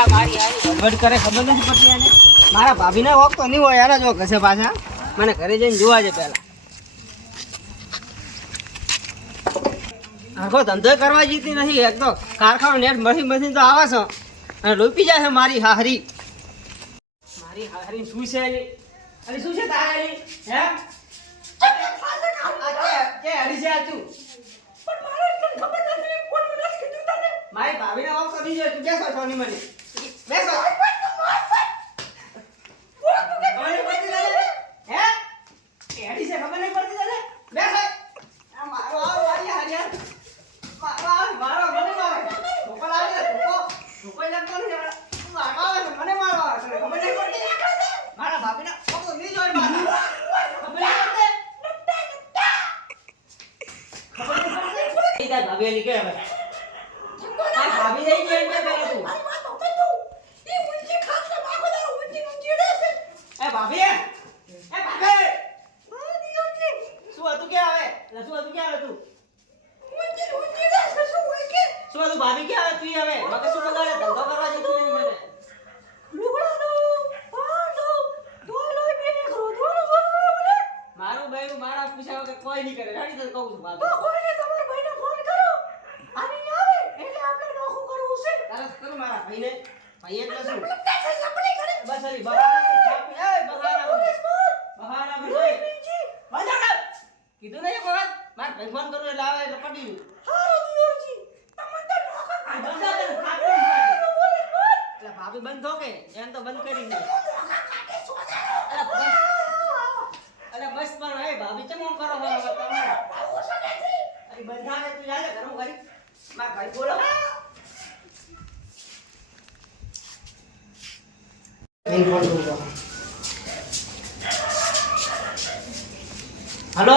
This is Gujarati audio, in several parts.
આ મારી વડ કરે ખબર નથી પડતી આને. મારા ભાભીના વોક તો નહીં હોય યાર, જો ઘસે પાછા મને ઘરે જઈને જોવા છે પહેલા. આખો ધંધો કરવા જીતી નથી. એક તો કારખાનો નેટ મશીન તો આવે છે અને લોપી જાય છે મારી હાહરી. મારી હાહરી શું છે એની? અરે શું છે તારે હે? કે હરી છે તું? મારી ભાભીને વોક કરી જોઈએ. તું બેસો સોની મને બેસો. ભાભી કે હવે ભાભી નહીં જોઈ કે પેલા તું એ ભાભી શું હતું કે હવે શું હતું કે હવે તું શું હતું ભાભી કે હવે તું હવે મગજ શું બગાડે ધંધો કરવા જતું નહીં મને મારું ભાઈ મારા પૂછ્યા વગર કોઈ નહીં કરે રાડી તો કહું છું ભાભી કરું મારા ભાઈને ભાઈ એટલે શું બસ અલી બહાના છાપી એ બહાના ભાઈ કીધું નહીં કોઈ માર ભાઈ ફોન કરું એટલે આવે એટલે પડી ગયું એટલે ભાભી બંધ થો કે એમ તો બંધ કરી દે અરે બસ પણ હે ભાભી ચમ કરો તમારે અરે બંધ આવે તું જાલે ઘરું કરી માર ભાઈ બોલો हेलो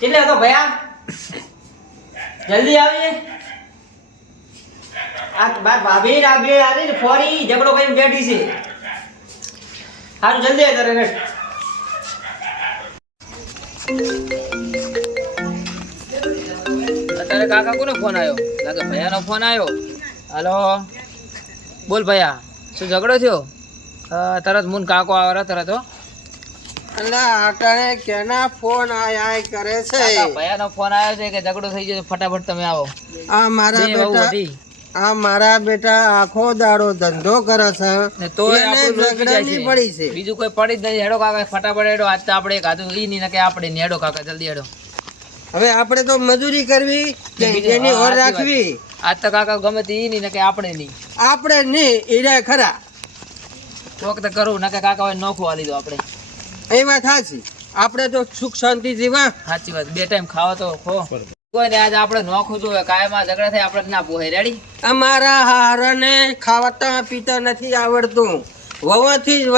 चले तो भैया जल्दी आइए आज बात भाभी ना बे आ रही फोरी झगड़ो कहीं बैठी से हां जल्दी आ जरा अरे काका को फोन आयो लागे भैया नो फोन आयो हेलो बोल भैया શું ઝઘડો થયો તરત મુન કાકો આવરા તરત હો અલા આટાણે કેના ફોન આય કરે છે ભયાનો ફોન આવ્યો છે કે ઝઘડો થઈ ગયો ફટાફટ તમે આવો આ મારા બેટા આખો દાડો ધંધો કરે છે તો એને ઝઘડાની પડી છે બીજું કોઈ પડી જ નહીં હેડો કાકા ફટાફટ હેડો આજ તો આપણે કાધું ઈ ની નકે આપણે ને હેડો કાકા જલ્દી હેડો હવે આપણે તો મજૂરી કરવી કે એની ઓર રાખવી આજ તો કાકા ગમે તે ઈ ની નકે આપણે નહીં ઈરા ખરા ચોક તો કરું નકે કાકા હોય નોખું આલી દો આપણે એ વાત સાચી આપણે તો સુખ શાંતિ જીવા સાચી વાત બે ટાઈમ ખાવા તો ખો કોઈ ને આજ આપણે નોખું જોવે કાયમાં ઝઘડા થાય આપણે ના પોહે રેડી અમારા હારને ખાવાતા પીતા નથી આવડતું વવાથી જ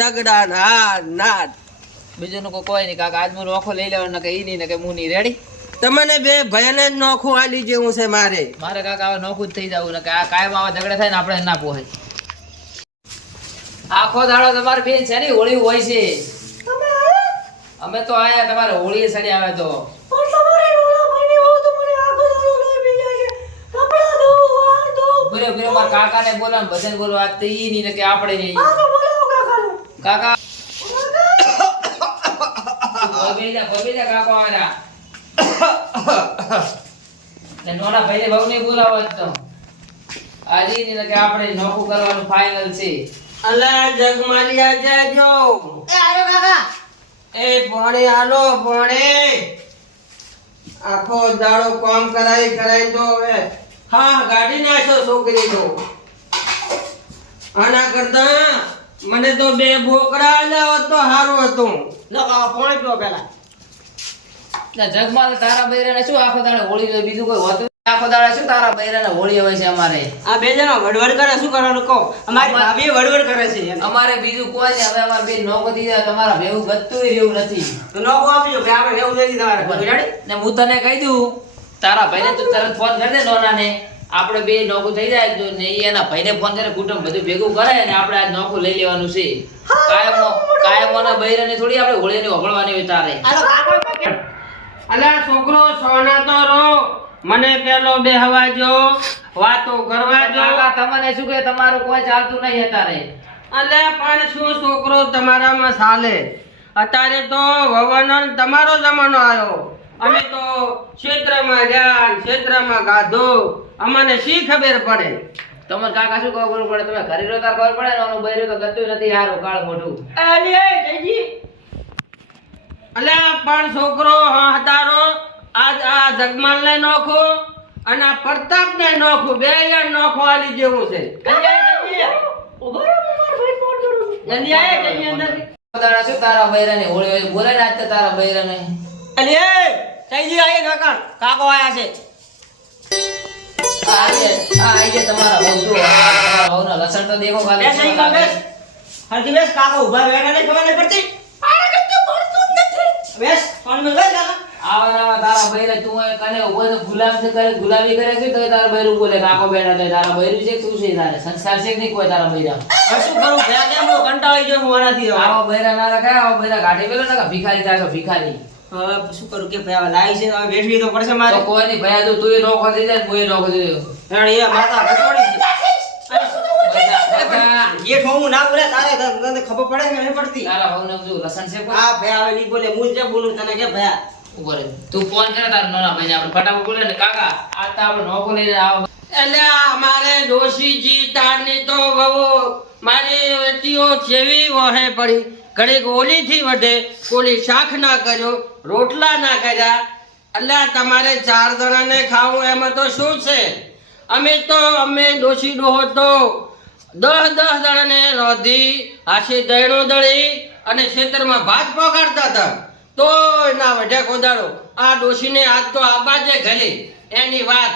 ઝઘડા હા ના બીજું નું કોઈ નહીં કાકા આજ હું નોખો લઈ લેવાનું નકે ઈ નહીં નકે હું નહીં રેડી તમને બે ભયને જ નોખું આલી જેવું છે મારે કાકા હવે નોખું જ થઈ જવું ને આ કાયમ આવા ઝઘડા થાય ને આપણે ના પોહે આખો દાડો તમારે બેન છે ને હોળી હોય છે અમે તો આયા તમારે હોળી સડી આવે તો મારા કાકા ને બોલા બધાને બોલો આજ તો ઈ નહીં કે આપણે નહીં કાકા કાકો આરા નોના ભાઈ ને બહુ નહીં બોલાવો તો આજે નહીં કે આપણે નોખું કરવાનું ફાઇનલ છે અલા જગમાલિયા જાજો એ આરો કાકા એ ભણે હાલો ભણે આખો દાડો કામ કરાઈ તો હવે હા ગાડી નાખો છોકરી તો આના કરતા મને તો બે બોકડા આલ્યા તો સારું હતું લો કાકા ફોન પીવો પેલા ના જગમાલ તારા બૈરાને શું આખો દાડે હોળી બીજું કોઈ હોતું આખો દાડે શું તારા બૈરાને હોળી હોય છે અમારે આ બે જણા વડવડ કરે શું કરવાનું કહો અમારી ભાભી વડવડ કરે છે અમારે બીજું કોઈ નહીં હવે અમાર બે નોકો દીધા તમારા ભેવું ગત્તુંય રહેવું નથી તો નોકો આપજો કે આપણે રહેવું નથી તમારે રેડી ને હું તને કહી દઉં તારા ભાઈને તું તરત ફોન કરી દે નોનાને આપણે બે નોકું થઈ જાય તો ને એના ભાઈને ફોન કરે કુટુંબ બધું ભેગું કરે ને આપણે આજ નોકું લઈ લેવાનું છે કાયમોના બૈરાને થોડી આપણે હોળીને ઓગળવાની હોય તારે અલા છોકરો સોના તો રો મને પેલો બેહવા જો, વાતો કરવા જો. કાકા તમને શું કે તમારું કોઈ ચાલતું નહીં અત્યારે? અલે પણ શું છોકરો તમારામાં ચાલે? અત્યારે તો વવનો ને તમારો જમાનો આવ્યો. અમે તો ક્ષેત્રમાં ગયા, ક્ષેત્રમાં ગાધો, અમને શી ખબર પડે? તમારે કાકા શું ખબર પડે? તમે ઘરે રહેતા ખબર પડે ને? આનું બૈરું તો ગતું નથી હારું કાળ મોઢું. અલ્યા પણ છોકરો હતારો આજ આ જગમાલ ને નોખો અને આ પ્રતાપ ને નોખો, બે જણ નોખો આલી જેવું છે. દાડા શું તારા બૈરાને હોળી હોય બોલાય નાચતે તારા બૈરાને. કાકો આયા છે. આઈ જે તમારા વહુ જો, તમારા વહુના લસણ તો દેખો ખાલી. હરકી બેસ કાકો ઊભા બેઠા ને ખબર નહીં પડતી. બેસ કોણ મે બેસ કાકા. આવા તારા બૈરા તું એ કને ઉભો તો ગુલામ છે કરે, ગુલામી કરે છે તો તારા બૈરું બોલે કાકો બેઠા તો તારા બૈરું છે શું છે? તારે સંસ્કાર છે કે નહીં કોઈ તારા બૈરા? હવે શું કરું ભયા કેમ હું કંટાળી ગયો હું આનાથી હવે. આવા બૈરા ના રખાય, આવા બૈરા ગાડી પેલો ને ભિખારી થાય તો ભિખારી. હવે શું કરું કે ભયા હવે લાઈ છે હવે બેઠવી તો પડશે મારે. તો કોઈ નહીં ભયા જો તું એ નોખો થઈ જાય હું એ નોખો થઈ જાય. રાણી એ માતા કચોડી છે. એ ઠોમું ના બોલે તારે તને ખબર પડે કે નહીં પડતી? તારા વહુને જો લસણ છે કોઈ? આ ભયા હવે નહીં બોલે હું જ બોલું તને કે ભયા. ઉભો રહે. તું ફોન કરે તારા નાના ભાઈને આપણે ફટાફટ બોલે ને કાકા આ તો આપણે નોખો લઈને આવો. એટલે અમારે ડોશીજી તારની તો વહુ મારી વેટીઓ જેવી વહે પડી, ઘડીક ઓલીથી વધે, કોલી શાક ના કર્યો, રોટલા ના કર્યા. એટલે તમારે 4 જણાને ખાવું એમાં તો શું છે? અમે ડોશી ડોહો તો 10 જણાને રોધી હાથી દયણો દળી અને ખેતરમાં ભાત પગાડતા હતા તો ના વઢે કોદાળો. આ ડોશીને આજ તો આબા જે ઘરે એની વાત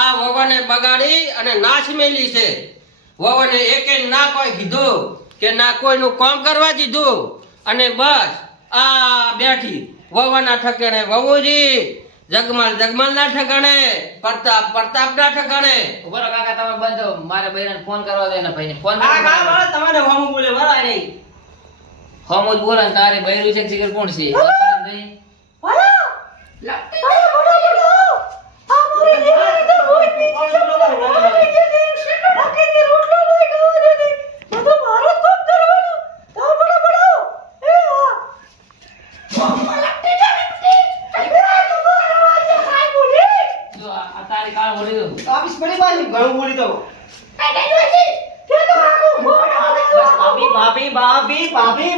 આ વવાને બગાડી અને નાશ મેલી છે. વવાને એકે ના કોઈ કીધું કે ના કોઈનું કામ કરવા દીધું અને બસ આ બેઠી વવાના ઠકાણે વવુજી, જગમાલ ના ઠકાણે, પ્રતાપ ના ઠકાણે. ઉભો રહો કાકા તમે બંધો મારે બૈરાને ફોન કરવા દે ને ભાઈને ફોન આ કા બોલે તમારે હોમ બોલે બરાબર નહીં. હમજ બોલે ને તારે બૈરું છે કે સિગર કોણ છે? લસણ નહીં. જો આ તારી કાળ બોલી દો. ઓફિસ પડી પાછી ઘણું બોલી તો. ભાભી ભાભી ભાભી ભાભી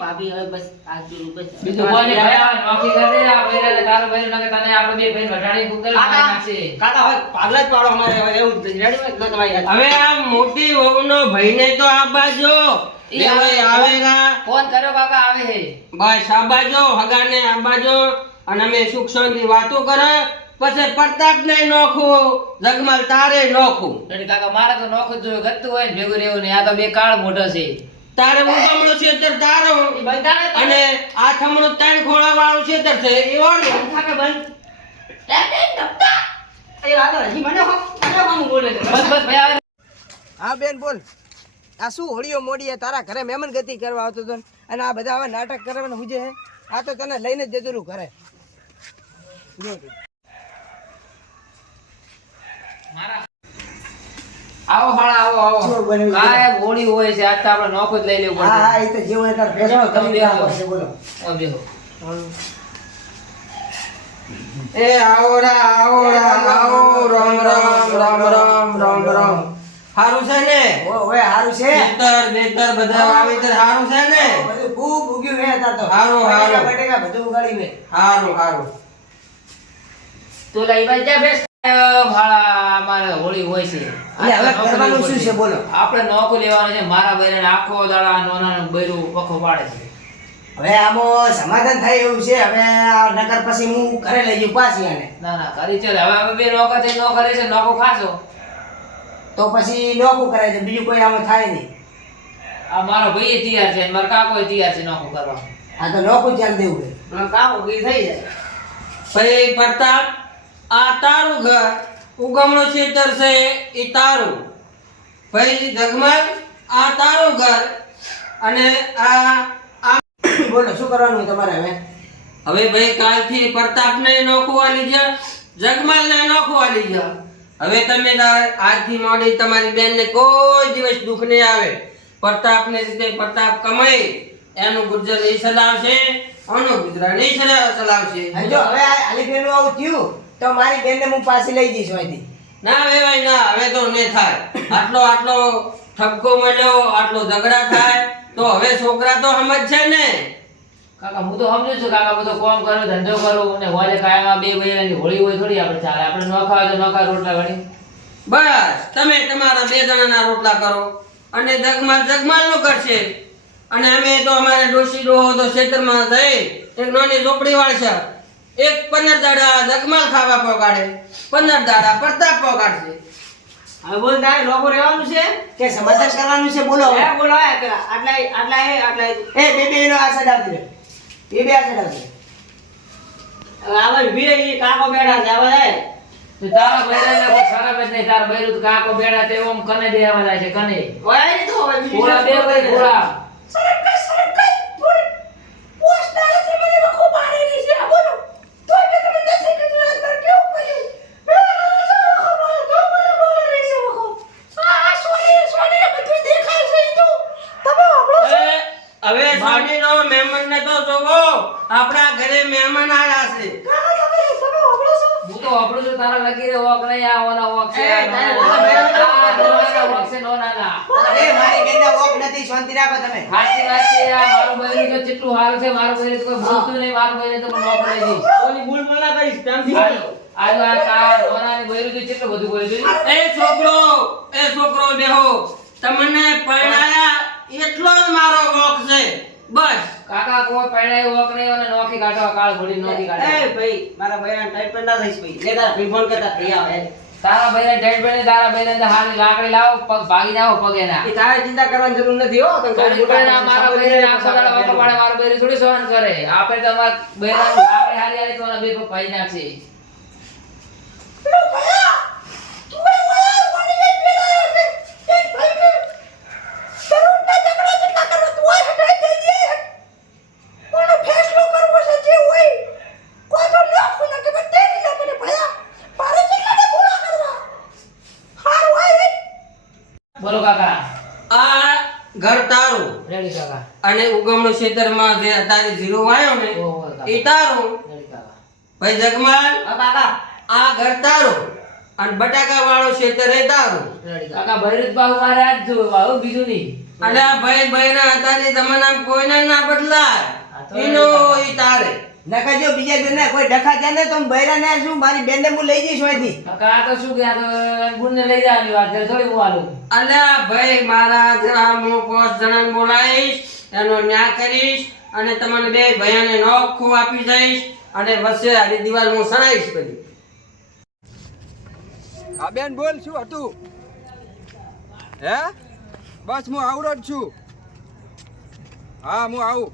ભાભી હવે બસ આ જોરું બસ. બીજું કોઈ નહીં ભયા નોખી કરી દે આ બૈરાને તારો બૈરું નકે તને આપણે બે ભાઈ વટાડી કુકર નાખશે. કાકા હવે પાગલા જ પાડો અમારે હવે એવું રેડી હોય ન તમારી હાથ. હવે આ મોટી વહુનો ભાઈને તો આ બાજુ આવેરા ફોન કર્યો કાકા આવે છે. બસ આ બાજુ હગાને આ બાજુ અને અમે સુખ શાંતિ વાતો કરે પછી પ્રતાપ ને નોખું, જગમાલ તારે નોખું. એટલે કાકા મારે તો નોખો જ જોયું ગતું હોય ને ભેગું રહેવું નહીં. આ તો બે કાળ મોઢો છે. તારે ઉગમણો છે તારો અને આ થમણો 3 ખોળા વાળું છે છે એવાનું. બસ ભયા આવે. હા બેન બોલ. આ શું હોળીઓ મોડીએ તારા ઘરે મહેમાન ગતિ કરવા આવતો હતો અને આ બધા હવે નાટક કરવાના હુજે હે? આ તો તને લઈને જ જતું રહ્યું ઘરે. આવો હાળા આવો કાય હોળી હોય છે આજ તો આપણે નોખો જ લઈ લેવું પડશે. એ તો જેવો તાર બેસો, તમે બેસો. ઓ બેહો. એ આવોરા આવો રામ રામ. હારું છે ને? ઓય હારું છે. બેતર બધા વાવેતર હારું છે ને? બધું ખૂબ ઉગ્યું હે તાર તો. હારું. બટેકા બધું ઉગાડી મે. હારું. તો લઈ ભાઈ જા બેસ. ભાળા અમારે હોળી હોય છે. હવે કરવાનું શું છે બોલો? આપણે નોખો લેવાનો છે. મારા બૈરાને આખો દાડા નોના બૈરું પખો પાડે છે. હવે આમાં સમાધાન થાય એવું છે. હવે આ નગર પછી હું ઘરે લઈ જઉં પાછી આને. ના કરી ચાલે. હવે અમે બે નોખા થઈ નોખા રહેશે નોખો ખાશો તો પછી નોખું કરાય છે, બીજું કોઈ આમાં થાય નહીં. આ મારો ભાઈ તૈયાર છે મારા કાકો તૈયાર છે નોખો કરવા. આ તો નોખું ચાલ દેવું છે. કામ ઉગી થઈ જાય. ભાઈ પ્રતાપ આ તારું ઘર ઉગમણો ખેતર છે એ તારું. ભાઈ જગમાલ આ તારું ઘર અને આ બોલો શું કરવાનું હોય તમારે હવે? હવે ભાઈ કાલથી પ્રતાપને નોખું આલી જા, જગમાલને નોખું આલી જા. હવે તમે આજથી મોડી તમારી બેનને કોઈ દિવસ દુઃખ નહીં આવે. પ્રતાપને રીતે પ્રતાપ કમાઈ એનું ગુજર નહીં ચલાવશે, આનું ગુજરાન નહીં ચલાવશે. અને જો હવે આ આલીબેનનું આવું થયું તો મારી બેનને હું પાછી લઈ જઈશ અહીંથી. ના વેવાય ના, હવે તો નહીં થાય. આટલો ઠપકો મળ્યો, આટલો ઝઘડા થાય તો હવે છોકરા તો સમજશે ને. કાકા હું તો સમજુ છું કાકા, બધો કોમ કરો ધંધો કરો અને હોલે કાયમાં બે બૈરાની હોળી હોય થોડી આપણે ચાલે. આપણે નોખા હોય તો નોખા રોટલા વળી. બસ તમે તમારા બે જણાના રોટલા કરો અને જગમાલ નું કરશે. અને અમે તો અમારે ડોશી ડોહો તો ખેતરમાં જઈ એક નાની ઝોપડી વાળશે. એક 15 દાડા જગમાલ ખાવા પગાડે, 15 દાડા પ્રતાપ પગાડશે. હવે બોલ તારે લોકો રહેવાનું છે કે સમાધાન કરવાનું છે? બોલો હવે. હે બોલો હે પેલા આટલા એ બે નો આ સાઈડ આવતી રહે. બે આ સાઈડ આવતી રહે. આવા વીરે કાકો બેઠા છે આવા હે તો તારા બૈરાને કોઈ ખરાબ જ નહીં. તારા બૈરું તો કાકો બેડા તે ઓમ કને દેવા જાય છે કને. ઓય નહીં તો હવે બીજું ઘોડા બે ભાઈ ઘોડા. હવે સોનીનો મહેમાનને તો જોવો, આપણા ઘરે મહેમાન આવ્યા છે. હું તો વાપરું છું તારા લગી રે વોક નહીં આવવાના વોક છે. એ, તારે બધા બૈરાના નોનાના વોક છે નોનાના. અરે મારી બેનને વોક નથી, શાંતિ રાખો તમે. સાચી વાત છે. આ મારું બૈરું તો કેટલું સારું છે. મારું બૈરું તો કોઈ બોલતું નહીં. મારું બૈરું તો પણ વોક લઈ જઈશ. ઓલી ભૂલ ના કરીશ પ્રેમથી આજો આ કા નોનાની બૈરું તો કેટલું બધું બોલે છે. એ છોકરો બેહો, તમને પરણાયા એટલો જ મારો વોક છે. બસ કાકા કોઈ પહેણાય વોક નહીં અને નોખી કાઢો કાળ ઘોડી નોખી કાઢો. એ ભાઈ મારા બૈરાને ટાઈટ પર ના થઈશ ભાઈ લે તારા ભાઈ ફોન કરતા થઈ આવે તારા ભાઈને ટેટ પેને તારા ભાઈને હાલી લાકડી લાવો પગ ભાગી જાવ પગે ના. એ તારે ચિંતા કરવાની જરૂર નથી હો તને કોઈ તારી ભાઈને મારા ભાઈને આખો દાડો વાપર પાડે. મારો ભાઈ થોડી સહન કરે. આપણે તો અમાર ભાઈને લાકડી હારી હારી તો બે પગ ભાઈ નાખશે. બોલો કાકા. આ ઘર તારું રેડી કાકા. અને ઉગમણું ક્ષેત્રમાં જે તારી જીરો વાયો ને ઓહો કાકા. એ તારું. રેડી કાકા. ભાઈ જગમાલ, હા કાકા આ ઘર તારું અને બટાકા વાળો ક્ષેત્ર એ તારું. રેડી કાકા. ભૈરત બાહુ મારે આજ જોવે બાહુ બીજું નહીં. અને આ ભાઈ બહેરા અત્યારે જમાનામાં કોઈને ના બદલાય. હા તો એનો ઈ તારે. નકર જો બીજા બેનને કોઈ ડખા જાય ને તો બૈરાને શું મારી બેનને હું લઈ જઈશ અહીંથી. કાકા આ તો શું કે આ તો ગુણને લઈ જવાની વાત છે. થોડી હું આલું. અલ્યા ભાઈ મારા હું 5 જણાને બોલાવીશ, એનો ન્યાય કરીશ અને તમને બે ભયાને નોખું આપી દઈશ અને વચ્ચે હારી દિવાલ હું સણાઈશ બધી. હા બેન બોલ શું હતું? હે બસ હું આવડો જ છું. હા હું આવું.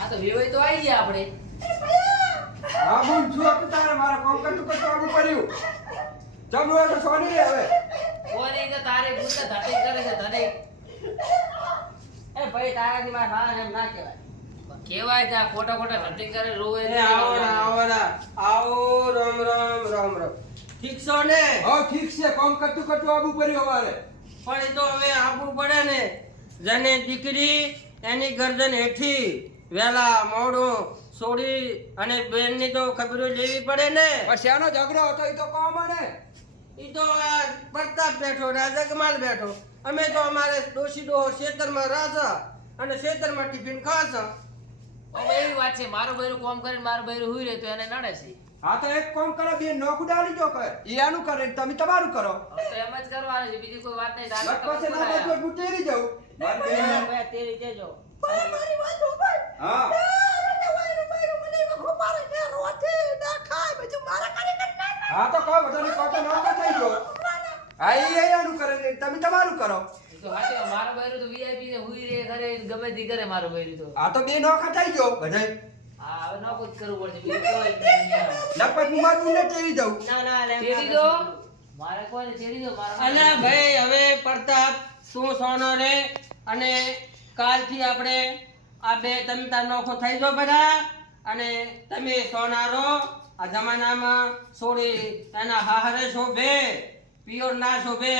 આ તો વેવાઈ તો આવી ગયા આપણે. હા બોલ શું હતું તારે? મારા કોમ કરતું આવવું પડ્યું. ચમ હોય તો સોની રે હવે. કોની કે તારે ગુસ્સે ધટેક કરે છે ધટેક. એ ભાઈ તારાથી મારા ભાઈ એમ ના કહેવાય કેવાય છે આ ખોટા ખોટા ધટેક કરે રોવે એ આવો ના, આવો ના. આવો રામ રામ રામ રામ. ઠીક છો ને? હા ઠીક છે, કોમ કરતું આવવું પડ્યું અમારે. પણ એ તો હવે આપવું પડે ને. જેને દીકરી એની ગરદન હેઠી વેલા મોડું છોડી અને બેનની તો ખબરો લેવી પડે ને. પણ શેનો ઝઘડો હતો એ તો કોમ ને. ઈ તો આ પ્રતાપ બેઠો, રાજકમાલ બેઠો. અમે તો અમારે ડોશી ડોહો ખેતરમાં રાજા અને ખેતરમાં ટિફિન ખાશા. હવે એવી વાત છે મારો બૈરું કોમ કરે ને મારો બૈરું હુઈ રહે તો એને નડે છે. હા તો એક કોમ કરો, બે નોખું ડાલી જો કર. ઈ આનું કરે ને તમે તમારું કરો. હવે તો એમ જ કરવાનું છે બીજી કોઈ વાત નહીં. બસ પછી ના બાજુ હું તેરી જાઉં. મારી બેન. ભાઈ તે રીતે જો હા હા તો કહો બધાને કહો તો નોખો થઈ ગયો. હા ઈ આનું કરે ને તમે તમારું કરો. એ તો હાચે મારો બૈરું તો VIP ને હુઈ રહે ઘરે ગમે તી કરે મારો બૈરું તો. આ તો બે નોખા થઈ ગયો બધાય. હા હવે નો કોઈ કરવું પડશે બીજું કોઈ નહીં આવે. લગભગ હું મારું ને તેરી જાઉં. ના ના લે ચેડી દો મારે કોઈને ચેડી દો મારા અલ્યા ભાઈ હવે પ્રતાપ તું સોનો રે અને કાલથી આપણે આ બે તમે તાર નોખો થઈ જો બધા અને તમે સોનારો આ જમાનામાં છોડી એના હાહરે શોભે પિયોર ના શોભે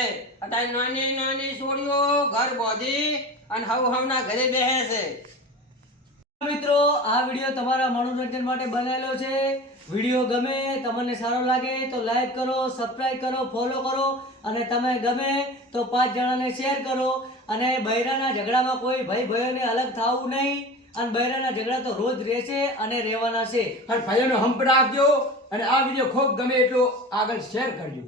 અત્યારે નાની નાની છોડીઓ ઘર બોધી અને હવના ઘરે બેસે છે. મિત્રો આ વિડીયો તમારા મનોરંજન માટે બનાવેલો છે. વિડીયો ગમે તમને સારો લાગે તો લાઈક કરો, સબસ્ક્રાઇબ કરો, ફોલો કરો અને તમે ગમે તો 5 જણાને શેર કરો. અને બૈરાના ઝઘડામાં કોઈ ભાઈ ભાઈઓને અલગ થવું નહીં અને બૈરાના ઝઘડા તો રોજ રહેશે અને રહેવાના છે. અને ભાઈઓનો હંપ રાખજો અને આ વિડીયો ખૂબ ગમે એટલો આગળ શેર કરજો.